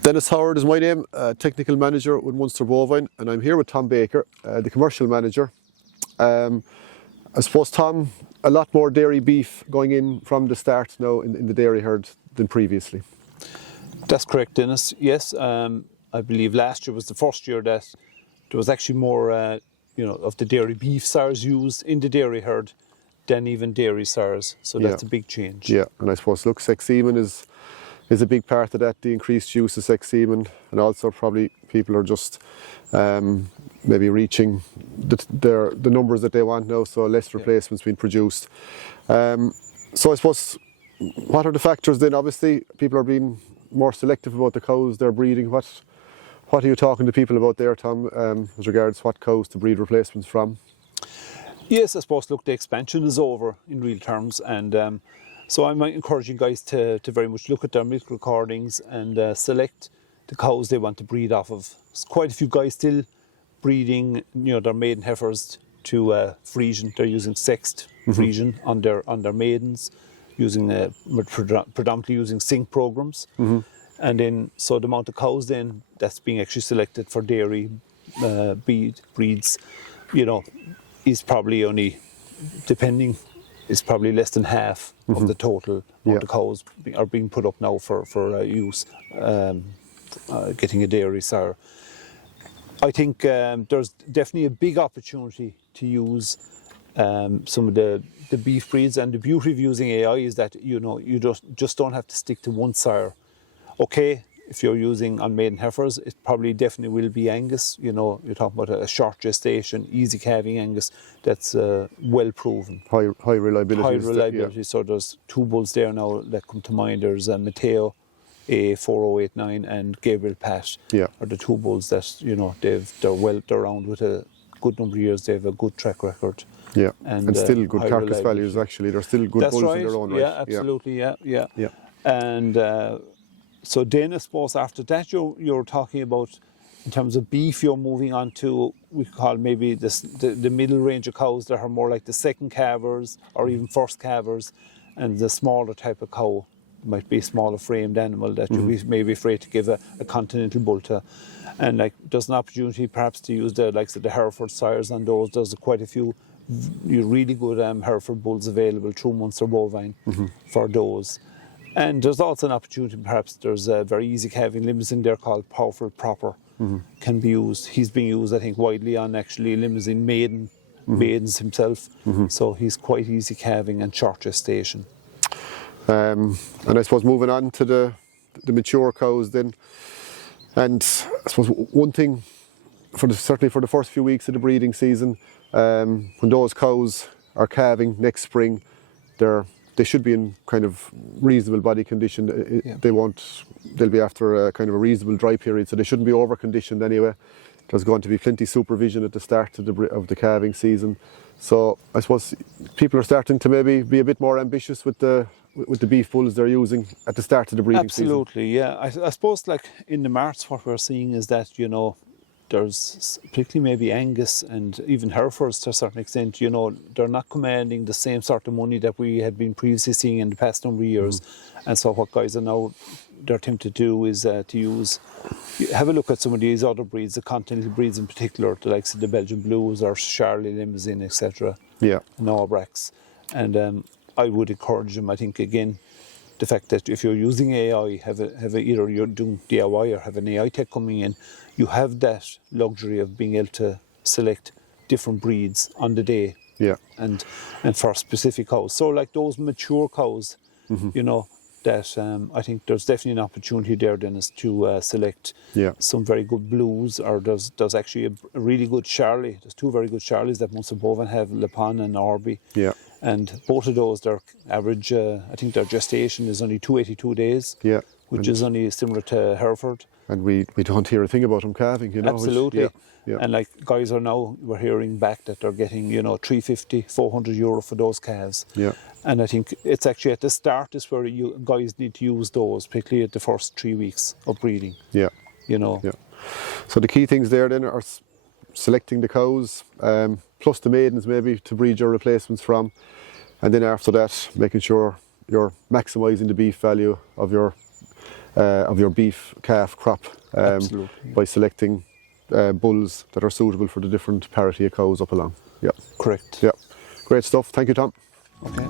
Dennis Howard is my name, Technical Manager with Munster Bovine, and I'm here with Tom Baker, the Commercial Manager. I suppose, Tom, a lot more dairy beef going in from the start now in the dairy herd than previously. That's correct, Dennis. Yes, I believe last year was the first year that there was actually more, of the dairy beef sires used in the dairy herd than even dairy sires. So that's a big change. Yeah, and I suppose, look, sex semen is a big part of that, the increased use of sex semen, and also probably people are just maybe reaching the numbers that they want now, so less replacements being produced. So I suppose, what are the factors then? Obviously, people are being more selective about the cows they're breeding. What are you talking to people about there, Tom, as regards what cows to breed replacements from? Yes, I suppose, look, the expansion is over in real terms, and so I'm encouraging guys to very much look at their milk recordings and select the cows they want to breed off of. There's quite a few guys still breeding, their maiden heifers to Friesian. They're using sexed Friesian on their maidens, using predominantly using sync programs. And then, so the amount of cows then that's being actually selected for dairy breeds, is probably only, depending, is probably less than half of the total amount of cows are being put up now for use, getting a dairy sire. I think there's definitely a big opportunity to use some of the beef breeds, and the beauty of using AI is that you just don't have to stick to one sire. Okay, if you're using on maiden heifers, it probably definitely will be Angus. You're talking about a short gestation, easy-calving Angus that's well proven. High reliability. High reliability. So there's two bulls there now that come to mind. There's Mateo A4089 and Gabriel Pat. Are the two bulls that they're around with a good number of years. They have a good track record. Yeah, and still good carcass values. Actually, they're still good bulls in their own right. Yeah, absolutely. Yeah. And so then I suppose after that you're talking about, in terms of beef, you're moving on to, we call maybe the middle range of cows that are more like the second calvers or even first calvers, and the smaller type of cow might be a smaller framed animal that you'd be maybe afraid to give a continental bull to. And there's an opportunity perhaps to use the likes of the Hereford sires on those. There's quite a few really good Hereford bulls available through Munster Bovine for those. And there's also an opportunity, perhaps there's a very easy-calving limousine there called Powerful Proper, can be used. He's being used, I think, widely on actually limousine maidens himself. So he's quite easy-calving and short gestation. And I suppose moving on to the mature cows then, and I suppose one thing, certainly for the first few weeks of the breeding season, when those cows are calving next spring, they should be in kind of reasonable body condition. They'll be after a kind of a reasonable dry period, so they shouldn't be over conditioned anyway. There's going to be plenty of supervision at the start of the calving season. So I suppose people are starting to maybe be a bit more ambitious with the beef bulls they're using at the start of the breeding season. Absolutely, yeah. I suppose in the March what we're seeing is that, there's particularly maybe Angus and even Herefords to a certain extent, they're not commanding the same sort of money that we had been previously seeing in the past number of years. And so what guys are now, they're tempted to do is have a look at some of these other breeds, the continental breeds in particular, the likes of the Belgian Blues or Charlie Limousine, etc. Yeah. Norbrax. And I would encourage them, I think, again, the fact that if you're using AI, either you're doing DIY or have an AI tech coming in, you have that luxury of being able to select different breeds on the day. Yeah. And for specific cows. So like those mature cows, that I think there's definitely an opportunity there, Dennis, to select some very good blues, or there's actually a really good Charlie. There's two very good Charlies that Munster Bovine have, Le Pen and Orby. Yeah. And both of those, their average, I think their gestation is only 282 days. Yeah. Which is only similar to Hereford. And we don't hear a thing about them calving, Absolutely. Yeah. And guys are now, we're hearing back that they're getting, 350, 400 euro for those calves. Yeah. And I think it's actually at the start is where you guys need to use those, particularly at the first 3 weeks of breeding. Yeah. Yeah. So the key things there then are selecting the cows, plus the maidens maybe to breed your replacements from. And then after that, making sure you're maximising the beef value of your of your beef calf crop Absolutely. by selecting bulls that are suitable for the different parity of cows up along. Yeah. Correct. Yeah. Great stuff. Thank you, Tom. Okay.